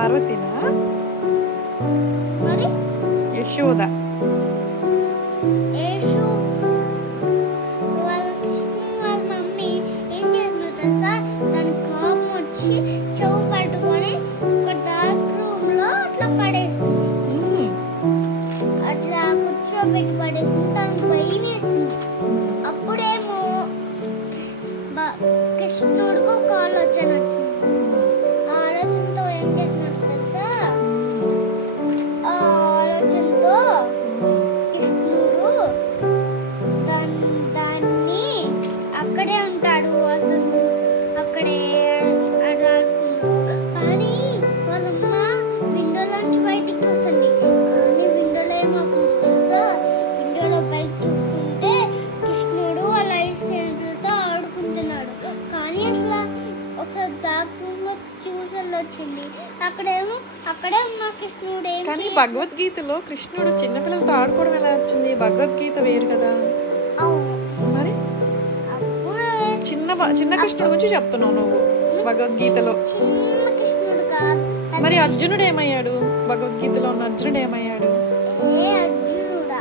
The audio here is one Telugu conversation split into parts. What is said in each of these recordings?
పార్వతీనా మరి యశోద యేసు వాళ్ళ కృష్ణుడు వాళ్ళ మమ్మీ ఏం చేస్తున్నారు తెలుసా? దాని కోపం వచ్చి చెవు పట్టుకొని ఒక డార్క్ రూమ్ లో అట్లా పడేసింది. అట్లా కూర్చోబెట్టి పడేసింది. తనకు భయం వేసింది. అప్పుడేమో కృష్ణుడికి ఒక ఆలోచన వచ్చింది. ఆ ఆలోచనతో ఏం చేసినట్టు తెలుసా? ఆ ఆలోచనతో కృష్ణుడు దాన్ని అక్కడే ఉంటాడు అసలు అక్కడే కానీ వాళ్ళమ్మ విండోలోంచి బయటికి చూస్తుంది. కానీ విండోలో ఏమవుతుంది తెలుసా? విండోలో బయట చూస్తుంటే కృష్ణుడు వాళ్ళ ఐదు చేతులతో ఆడుకుంటున్నాడు. కానీ అసలు ఒకసారి దాక్కుండా చూసలు వచ్చింది. అక్కడే ఉన్న కృష్ణుడు కానీ భగవద్గీతలో కృష్ణుడు చిన్నపిల్లలతో ఆడుకోవడం ఎలా వచ్చింది? భగవద్గీత వేరు కదా. అవును. మరి చిన్న కృష్ణుడు గురించి చెప్తున్నావు నువ్వు భగవద్గీతలో. చిన్న కృష్ణుడు కాదు. మరి అర్జునుడు ఏమయ్యాడు? భగవద్గీతలో ఉన్న అర్జునుడు ఏమయ్యాడు? అర్జునుడా?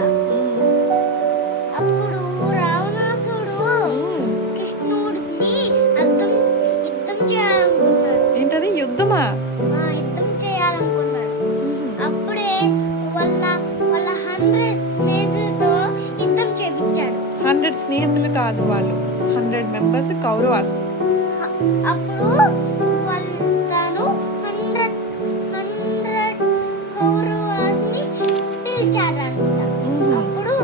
అప్పుడు రావణాసుడు కృష్ణుడిని యుద్ధం చేయాలనుకున్నాడు. ఏంటది యుద్ధమా? యుద్ధం చేయాలనుకున్నాడు. అప్పుడే వాళ్ళ 100 స్నేహితులతో యుద్ధం చేపించాడు. 100 స్నేహితులు కాదు, వాళ్ళు 100 మెంబర్స్ కౌరవాస్. అప్పుడు తను 100 కౌరవాస్ని పిలిచారంట. అప్పుడు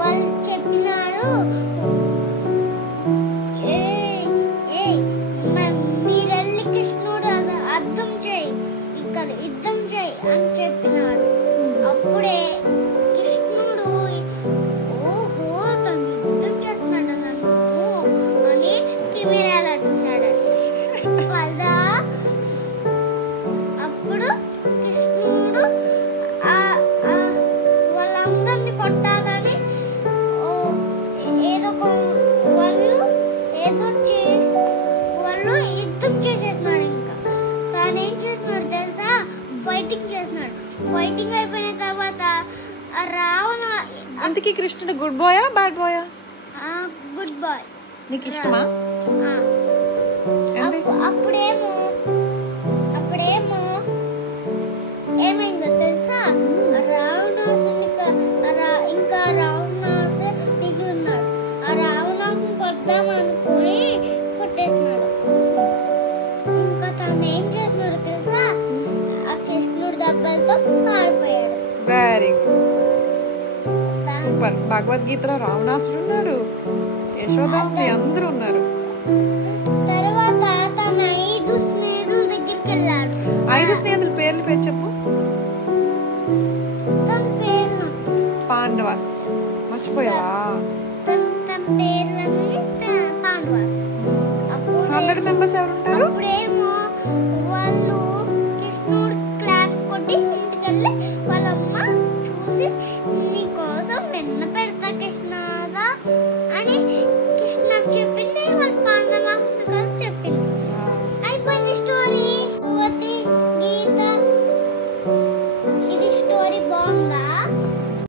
వాళ్ళు చెప్పినారు, మీరెళ్ళి కృష్ణుడు యుద్ధం చేయి అని చెప్పినాడు. అప్పుడే కృష్ణుడు ఓహో తను యుద్ధం చేస్తున్నాడు అని కెమెరాలో చూశాడు. అప్పుడు కృష్ణుడు వాళ్ళందరినీ కొట్టాలని వాళ్ళు యుద్ధం చేసేస్తున్నాడు. ఇంకా తానేం చేస్తున్నాడు తెలుసా? ఫైటింగ్ చేస్తున్నాడు. ఫైటింగ్ అయిపోయిన తర్వాత రావణ అందుకే కృష్ణుడు గుడ్ బాయా బ్యాడ్ బాయా? Good boy. నీకు ఇష్టమా? అప్పుడేమో ఏమైందో తెలుసా? రావణాసుని ఇంకా రావణాసు మిగిలిన్నాడు. ఆ రావణాసుని కొద్దామనుకుని కొట్టేస్తున్నాడు. ఇంకా తను ఏం చేస్తున్నాడు తెలుసా? ఆ కృష్ణుడు దెబ్బలతో పారిపోయాడు. Very good, super. భగవద్గీతలో రావణాసుడు ఉన్నాడు, యశోదాంబి అందరూ ఉన్నారు. తర్వాత తన 5 స్నేహితుల దగ్గరికి వెళ్ళాడు. 5 స్నేహితుల పేర్లు చెప్పు. తన పేరు పాండవాస్. మర్చిపోయావా? తన పేర్లని పాండవాస్. 100 మెంబర్స్ ఎవరు ఉంటారు? అప్పుడేమో వాళ్ళు కృష్ణుడు క్లాప్స్ కొట్టి ఇంటికెళ్ళి వాళ్ళమ్మ చూసి నీకోసం వెన్న పెడతా కృష్ణదా అని కృష్ణకు చెప్పి